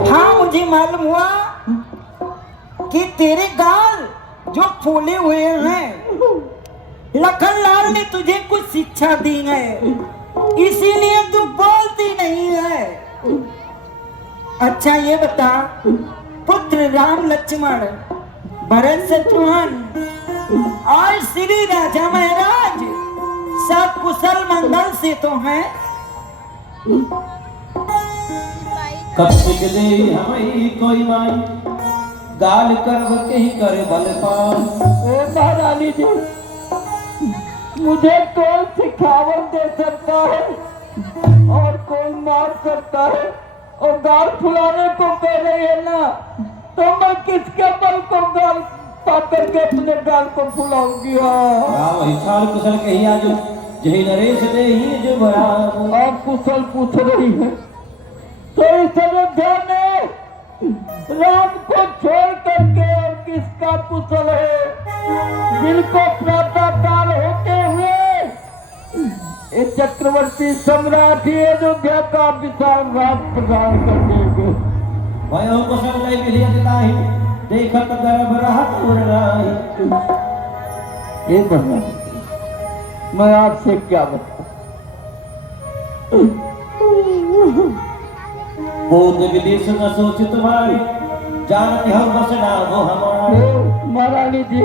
हाँ, मुझे मालूम हुआ कि तेरे गाल जो फूले हुए हैं, लखन लाल ने तुझे कुछ शिक्षा दी है, इसीलिए तू बोलती नहीं है। अच्छा ये बता, पुत्र राम लक्ष्मण भरत शत्रुघ्न और श्री राजा महाराज सब कुशल मंगल से तो हैं? कब दे हमें कोई माई गाल कर कहीं करे बल पान। ओ महारानी जी, मुझे कौन सिखावन दे सकता है और कौन मार सकता है? और गाल फुलाने को कह रही है ना, तो मैं किसके बल को गाल पा करके अपने गाल को फुलाऊंगी? वही छाल कुशल कही आज जही नरेश दे ही जो भरा। आप कुशल पूछ रही है तो इस अयोध्या में राम को छोड़ करके और किसका कुशल है? जिनको प्रातः काल होते हुए ये चक्रवर्ती सम्राट ही अयोध्या का विशाल राज प्रदान कर देंगे। भयो कुशल नहीं मिलिए देता ही देखत गर्भ रहा उड़ रही। ये बना मैं आपसे क्या बताऊं? बोध विदेश न सोच तुम्हारी जानते हम बसना वो हमारा। महारानी जी,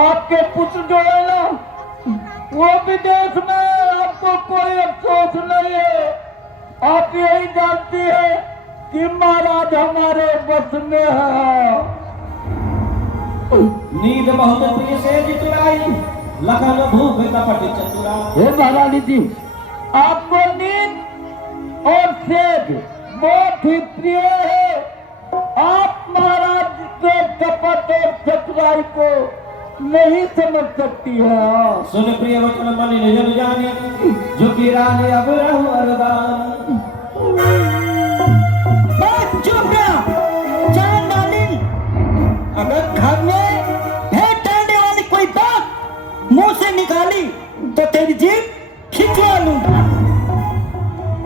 आपके पुत्र जो है ना, वो विदेश में, आपको कोई अफसोस नहीं है। आप यही जानती है कि महाराज हमारे बस में है। नींद बहुत प्रिय से जितुराई लखन भूप कपट चतुरा। हे महारानी जी, आपको नींद और सेज बहुत ही प्रिय है। आप महाराज के कपट और चतुराई को नहीं समझ सकती है। सुन प्रिय वचन मन निजन जानी जो कि रानी अब रहु अरदानी। चुप रहा चांडालिन, अगर घर में भेंट डालने वाली कोई बात मुंह से निकाली तो तेरी जीभ खिंचवा लूंगा।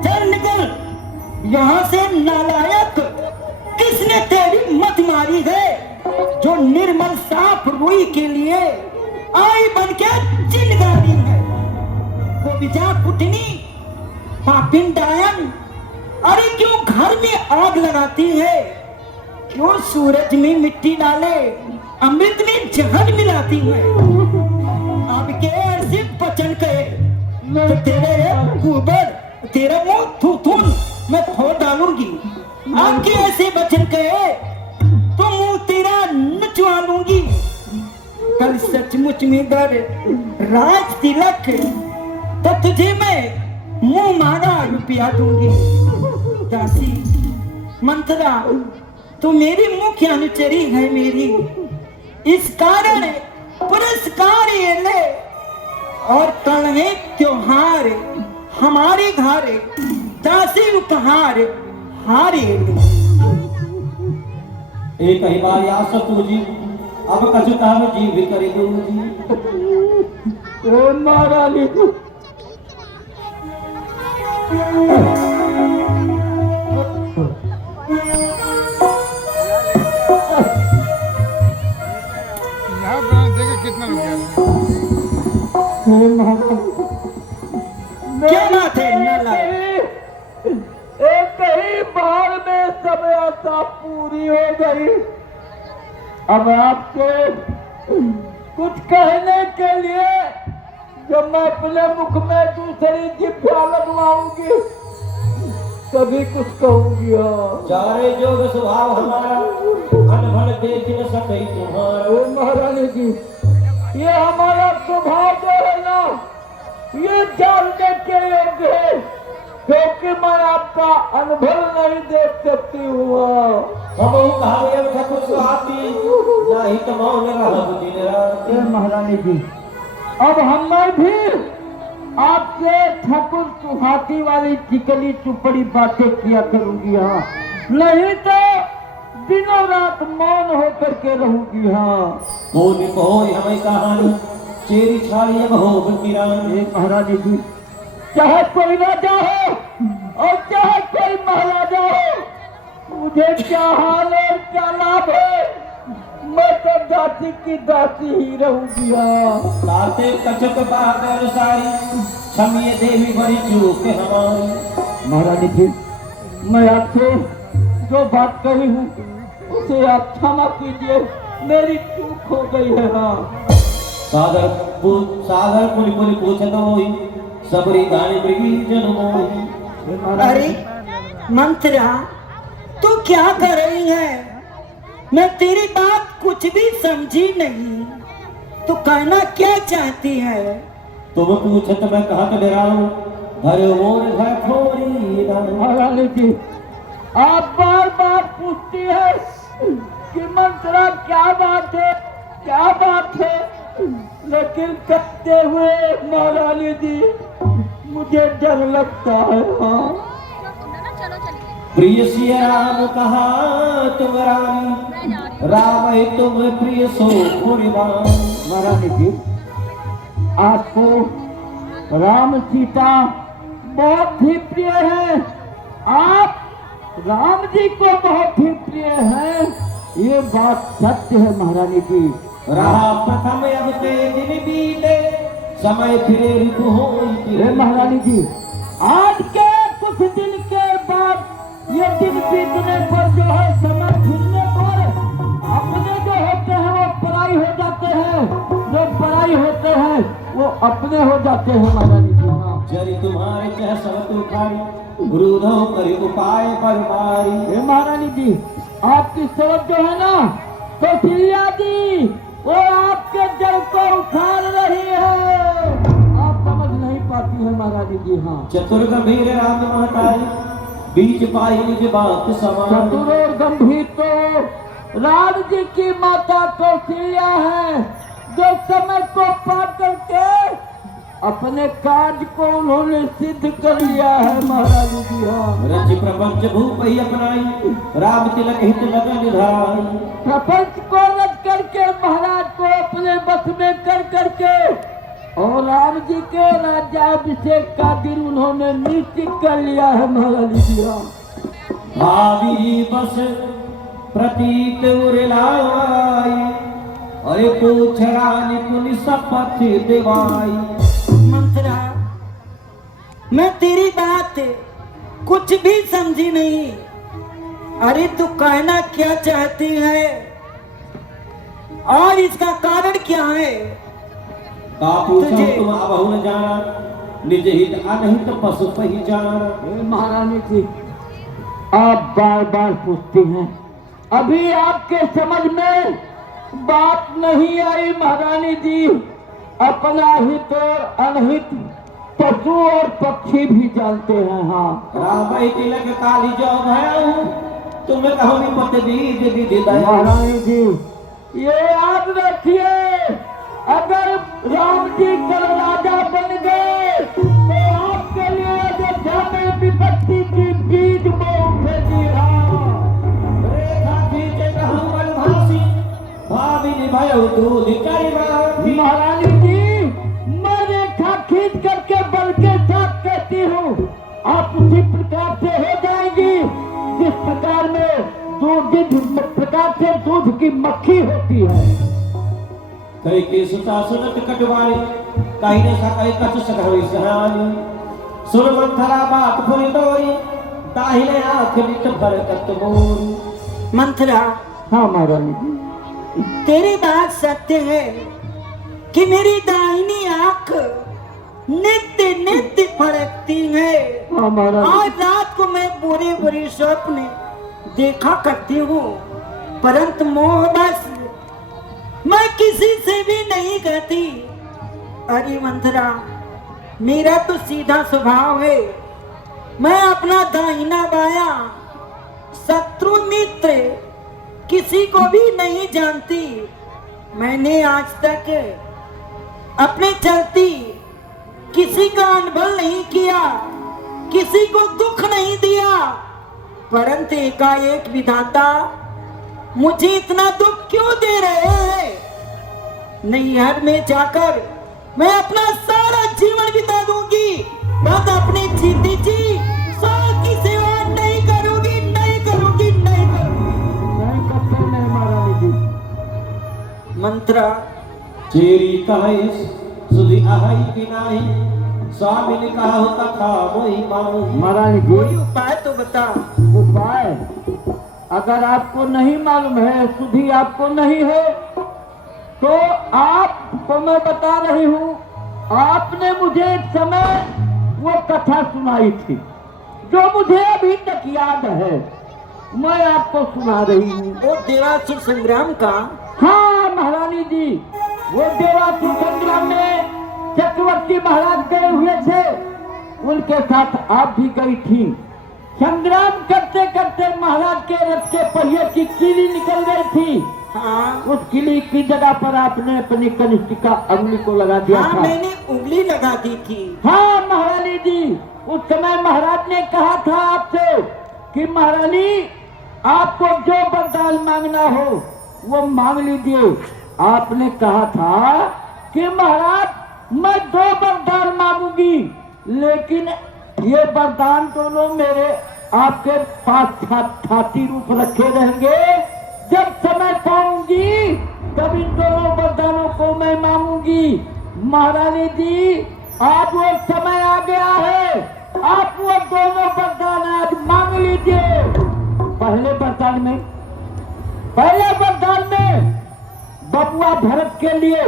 चल निकल यहाँ से नालायक। किसने तेरी मत मारी है जो निर्मल साफ रुई के लिए आई बन के चिंगारी है? वो विजा कुटनी पापिंडायन, अरे क्यों घर में आग लगाती है? क्यों सूरज में मिट्टी डाले अमृत में जहर मिलाती है? अब के ऐसे बचन कहे तो तेरे गोबर, तेरा मुंह थूथून मैं फोड़ डालूंगी। आपके ऐसे बचन कहे तो मुंह तेरा नचवा लूंगी। कल सचमुच में गर राज तिलक तो तुझे मैं मुंह मांगा रुपया दूंगी। दासी मंत्रा, तू मेरी मुख्य अनुचरी है मेरी, इस कारण पुरस्कार ये ले। और कल है त्योहार हमारे घर, दासी उपहार हारे ले। एक ही बार आस तू जी अब कछु काम जीव करे दो जी। ओ महारानी जी, यहाँ बना देखो कितना रुपया क्या बात है नालायक? एक ही बार में समय आशा पूरी हो गई। अब आपके कुछ कहने के लिए जब मैं अपने मुख में दूसरी जिभ्या लगवाऊंगी तभी कुछ कहूंगी। चारे जोग स्वभाव हमारा अनभन देख न सके तुम्हारा। ओ महारानी जी, ये हमारा स्वभाव जो है ना, ये जानने के योग्य है, क्योंकि मैं आपका अनुभव नहीं देख सकती हुआ। हम कहा ठाकुर सुहाती नहीं तो मौन रहब दिन रात। महारानी जी, अब हम भी आपसे ठाकुर सुहाती वाली चिकनी चुपड़ी बातें किया करूंगी। हाँ, नहीं तो दिनों रात मौन होकर के रहूंगी। हाँ, बोल कोई हमें कहानी चेरी छाली अब हो किरानी। महारानी जी, चाहे कोई राजा हो और चाहे कोई महाराजा हो, मुझे क्या हाल और क्या लाभ है? मैं तो दासी की दासी ही रहूंगी। ताते कचक बादल सारी क्षमिए देवी बड़ी चूक हमारी। महारानी जी, मैं आपसे जो बात कही हूँ उसे आप क्षमा कीजिए, मेरी चूक हो गई है। हाँ सागर पुली पुली पूछत होई सबरी गाने मृगी जन मोही। अरे मंत्रा, तू क्या कर रही है? मैं तेरी बात कुछ भी समझी नहीं। तू कहना क्या चाहती है? तुम पूछत मैं कहा तो डराऊं घर और घर थोड़ी दाऊं। महारानी जी, आप बार बार पूछती है कि मंत्रा क्या बात है, क्या बात है, लेकिन कहते हुए महारानी जी मुझे डर लगता है। हाँ प्रिय सिया राम कहा तुम राम, राम है तुम प्रिय सो पुरिवान। महारानी जी, आपको राम सीता बहुत ही प्रिय है, आप राम जी को बहुत ही प्रिय है, ये बात सत्य है महारानी जी। रहा प्रथम अब ते दिन बीते समय फिरे ऋतु होई। महारानी जी, आज के कुछ दिन के बाद ये दिन बीतने पर जो है, समय फिरने पर अपने जो होते हैं वो पराई हो जाते हैं, जो पराई होते हैं वो अपने हो जाते हैं। महारानी जी, हाँ जरी तुम्हारे चह सब तुखारी गुरुधो करी उपाय पर मारी। हे महारानी जी, आपकी सोच जो है ना कौशल्या जी, वो आपके जल को उखाड़ रही है, आप समझ नहीं पाती है महारानी जी। हाँ चतुर गंभीर राम महतारी बीच पाई निज बात समान। चतुर और गंभीर तो राम जी की माता कौशल्या है, जो समय को पा करके अपने कार्य को उन्होंने सिद्ध कर लिया है। महारानी जी, हाँ रच प्रपंच भूप ही अपनाई राम तिलक हित लगन निधाई। प्रपंच को रच करके महाराज को अपने बस में कर करके और राम जी के राज्याभिषेक का दिन उन्होंने निश्चित कर लिया है। महारानी जी, हाँ भावी बस प्रतीत उरलाई अरे पूछ रानी पुनि शपथ दिवाई। मंत्रा, मैं तेरी बात कुछ भी समझी नहीं। अरे तू कहना क्या चाहती है और इसका कारण क्या है? का पूछो तुझे- तुम अबहु न जाना निज हित अनहित पशु पही जाना। हे महारानी जी, आप बार बार पूछती हैं, अभी आपके समझ में बात नहीं आई। महारानी जी, अपना हित और अनहित पशु और पक्षी भी जानते हैं। हाँ राम तिलक काली जो भयाऊ तुम कहो निपत बीज विधि दया। महारानी जी, ये याद रखिए, अगर राम जी कल राजा बन गए तो आपके लिए अयोध्या में विपत्ति की बीज बो उठेगी। रेखा खींचे कहूँ बलभासी भाविनी भयो दूध करिवासी। महारानी जी, मैं रेखा खींच करके बल के साथ कहती हूँ, आप उसी प्रकार से हो जाएंगी जिस प्रकार से दूध की मक्खी होती है। कई के सुता सुनत कटवारी कहीं न सकै कछ सकई सहानी। सुन मंथरा बात फुल तोरी ताहिने आँख नित बरकत मोरी। मंत्रा, हाँ महारानी जी, तेरी बात सत्य है कि मेरी दाहिनी आंख नित्य नित्य फड़कती है। हाँ महारानी, आज रात को मैं बुरे बुरे स्वप्न देखा करती हूँ, परंतु मोहबस मैं किसी से भी नहीं कहती। अरे मंथरा, मेरा तो सीधा स्वभाव है, मैं अपना दाहिना बाया शत्रु मित्र किसी को भी नहीं जानती। मैंने आज तक अपने चलती किसी का अनुभव नहीं किया, किसी को दुख नहीं दिया, परंतु एकाएक विधाता मुझे इतना दुख क्यों दे रहे हैं? नैहर में जाकर मैं अपना सारा जीवन बिता दूंगी, बस अपनी जीती जी साथ की सेवा नहीं करूंगी, नहीं करूंगी, नहीं मंत्रा चेरी कहे सुधी आहई की नाही स्वामी ने कहा होता था वही मानो। महारानी कोई जी उपाय तो बता। उपाय अगर आपको नहीं मालूम है, सुधी आपको नहीं है, तो आपको मैं बता रही हूँ। आपने मुझे एक समय वो कथा सुनाई थी जो मुझे अभी तक याद है, मैं आपको सुना रही हूँ। वो देवासुर संग्राम का। हाँ महारानी जी, वो देवासुर संग्राम में चक्रवर्ती महाराज गए हुए थे, उनके साथ आप भी गई थी। संग्राम करते करते महाराज के रथ के पहिए की कीली निकल गई थी। हाँ उस कीली की जगह पर आपने अपनी कनिष्ठिका अंगुली को लगा दिया हाँ था। मैंने उंगली लगा दी थी। हाँ महारानी जी, उस समय महाराज ने कहा था आपसे कि महारानी आपको जो वरदान मांगना हो वो मांग लीजिए। आपने कहा था कि महाराज मैं 2 वरदान मांगूंगी, लेकिन ये वरदान दोनों मेरे आपके पास छाती रूप रखे रहेंगे। जब समय पाऊंगी तब इन दोनों वरदानों को मैं मांगूंगी। महारानी जी आज वो समय आ गया है, आप वो दोनों वरदान आज मांग लीजिए। पहले वरदान में बबुआ भरत के लिए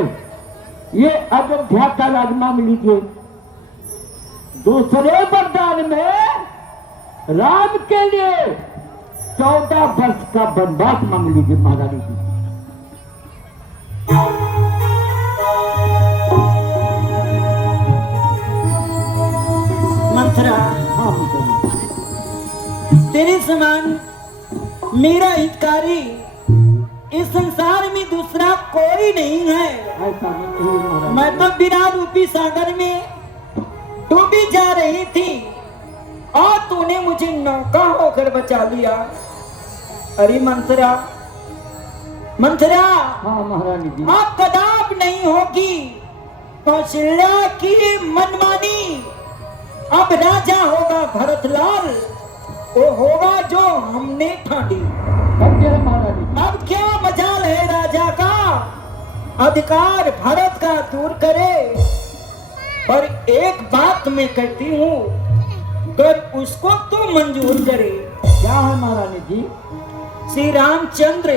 ये अयोध्या का राज मांग लीजिए। दूसरे वरदान में राम के लिए 14 वर्ष का वनवास मांग लीजिए महारानी जी। मंत्रा हाँ महारानी। तेरे समान मेरा हितकारी इस संसार में दूसरा कोई नहीं है। ऐसा नहीं महारानी। मैं तो बिना रूपी सागर में डूबी जा रही थी और तूने मुझे नौका होकर बचा लिया। अरे मंत्रा हाँ महारानी जी। आप कदाप नहीं होगी कौशल्या की मनमानी। अब राजा होगा भरतलाल, वो होगा जो हमने ठानी। महारानी जी। अब क्या मजाल है राजा का, अधिकार भरत का दूर करे। पर एक बात मैं कहती हूँ, अगर उसको तो मंजूर करे। क्या है महारानी जी? श्री रामचंद्र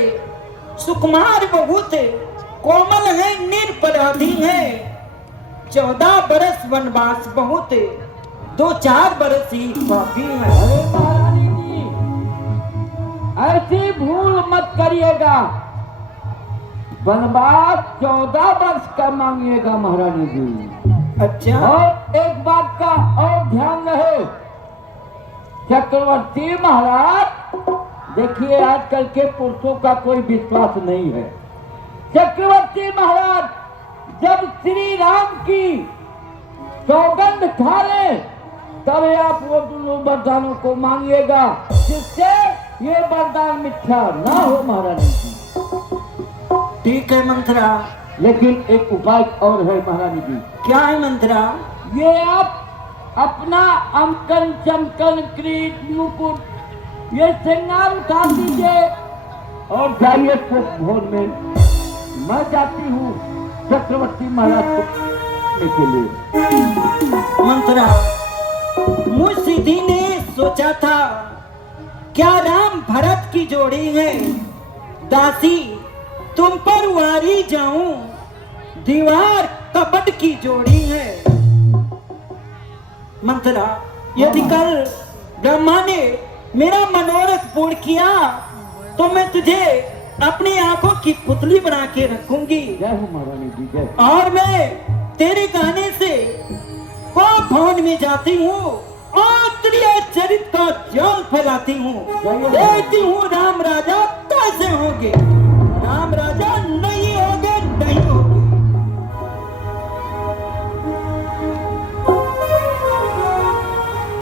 सुकुमार बहुत कोमल है, निरपराधी है। 14 बरस वनवास बहुत, 2-4 बरस ही पापी है। अरे महारानी जी ऐसी भूल मत करिएगा। वनवास 14 वर्ष का मांगिएगा महारानी जी। अच्छा और एक बात का और ध्यान रहे, चक्रवर्ती महाराज देखिए आजकल के पुरुषों का कोई विश्वास नहीं है। चक्रवर्ती महाराज जब श्री राम की सौगंध खा ले तब आप वो दोनों वरदानों को मांगिएगा, जिससे ये वरदान मिथ्या ना हो महारानी जी। ठीक है मंत्रा, लेकिन एक उपाय और है महारानी जी। क्या है मंत्रा? ये आप अपना अंकन चमकन क्रीट मुकुट ये श्रृंगार उठा दीजिए और जाइए भोर में। मैं जाती हूँ चक्रवर्ती महाराज को लेने के लिए। मंत्रा मुझ सिद्धि ने सोचा था क्या राम भरत की जोड़ी है, दासी तुम पर वारी जाऊं, दीवार कपट की जोड़ी है। मंत्रा यदि कल ब्रह्मा ने मेरा मनोरथ पूर्ण किया तो मैं तुझे अपनी आंखों की पुतली बना के रखूंगी। जय हो महारानी जी जय। और मैं तेरे कहने से भवन में जाती हूँ और तेरे चरित्र का जाल फैलाती हूँ। देखती हूँ राम राजा कैसे होंगे। राम राजा